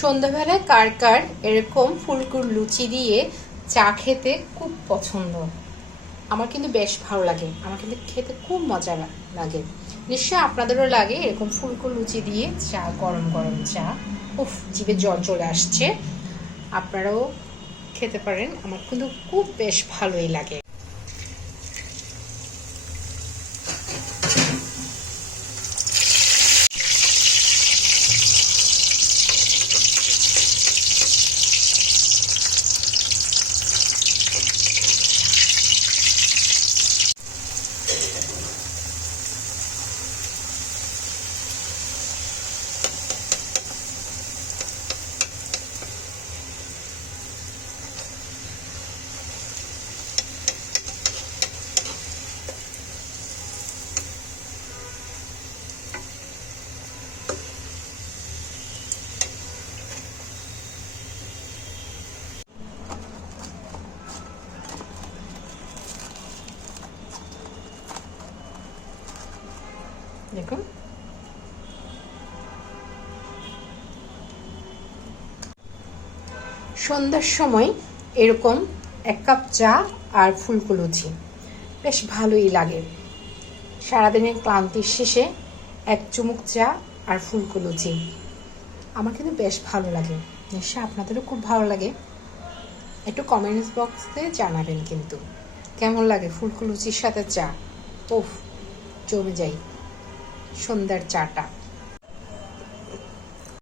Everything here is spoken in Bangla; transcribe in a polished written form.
সন্ধ্যাবেলায় কার কার এরকম ফুলকুর লুচি দিয়ে চা খেতে খুব পছন্দ। আমার কিন্তু বেশ ভালো লাগে, আমার কিন্তু খেতে খুব মজা লাগে। নিশ্চয়ই আপনাদেরও লাগে এরকম ফুলকো লুচি দিয়ে চা, গরম গরম চা। উফ, জিভে জল চলে আসছে। আপনারাও খেতে পারেন, আমার কিন্তু খুব বেশ ভালোই লাগে। দেখুন, সন্ধ্যার সময় এরকম 1 কাপ চা আর ফুলকো লুচি বেশ ভালোই লাগে। সারাদিনের ক্লান্তির শেষে 1 চুমুক চা আর ফুলকো লুচি আমার কিন্তু বেশ ভালো লাগে। নিশ্চয়ই আপনাদেরও খুব ভালো লাগে। একটু কমেন্টস বক্সে জানাবেন কিন্তু কেমন লাগে ফুলকো লুচির সাথে চা। ওফ, জমে যাই সন্ধ্যার চাটা।